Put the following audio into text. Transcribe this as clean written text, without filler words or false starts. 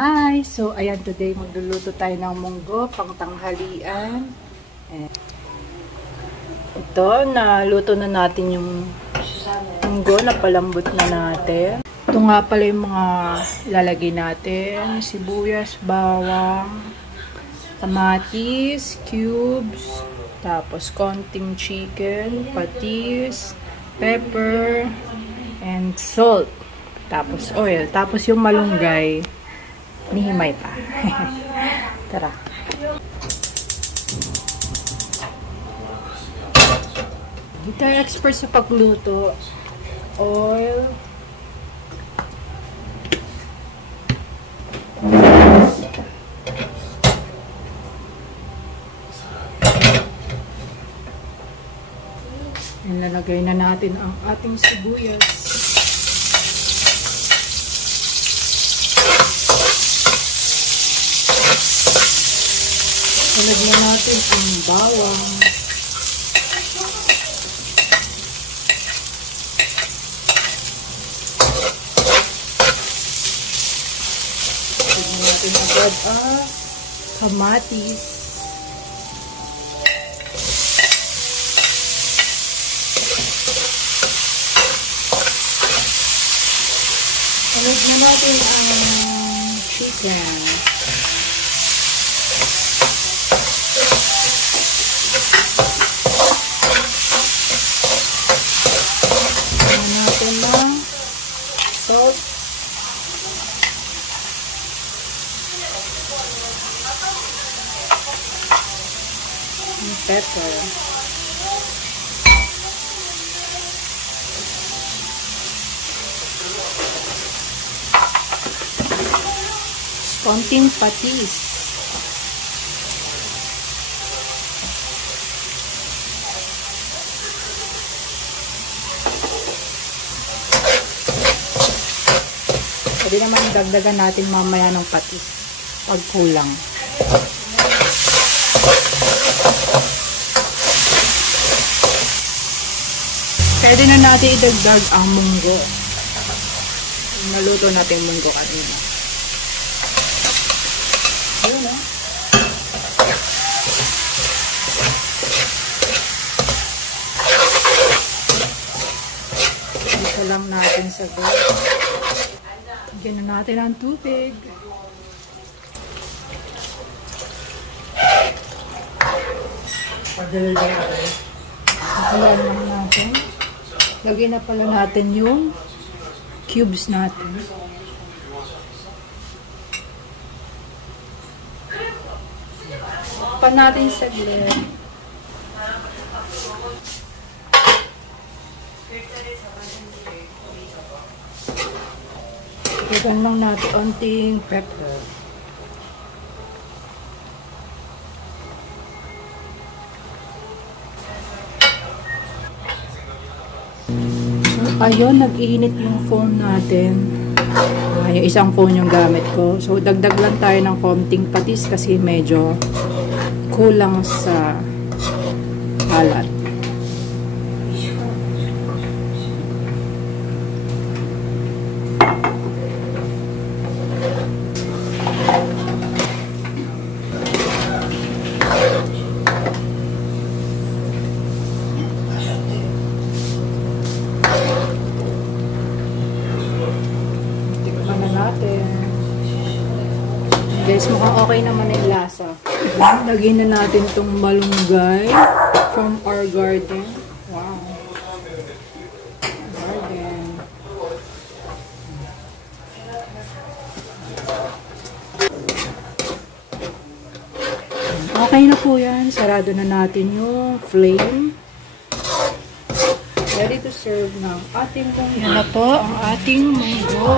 Hi! So, ayan, today magluluto tayo ng munggo pang tanghalian. Ito, naluto na natin yung munggo, napalambot na natin. Ito nga pala yung mga ilalagay natin. Sibuyas, bawang, kamatis, cubes, tapos konting chicken, patis, pepper, and salt. Tapos oil. Tapos yung malunggay, nihimay pa. Tara. Hindi tayo expert sa pagluto. Oil. Nalagay na natin ang ating sibuyas. Nalagyan natin ang bawang. Nalagyan natin agad ang kamatis. Nalagyan natin ang chicken. Salt, and pepper. Konting patis. Pwede naman dagdagan natin mamaya ng patis pag kulang. Pwede na natin idagdag ang munggo. Naluto natin yung munggo kanina. Ayun o. Dito lang natin sa go. Lagyan na natin ang tubig. Pagdalan lang natin. Lagyan na pala natin yung cubes natin. Pa natin saglit. Lagyan lang natin onting pepper. So, ayun, nag-iinit yung phone natin. Yung isang phone yung gamit ko. So, dagdag lang tayo ng konting patis kasi medyo kulang sa alat. Guys, mukhang okay naman yung lasa. Lagyan na natin itong malunggay from our garden. Wow. Garden. Okay na po yan. Sarado na natin yung flame. Ready to serve ng ating munggo. Yan na po ang ating munggo.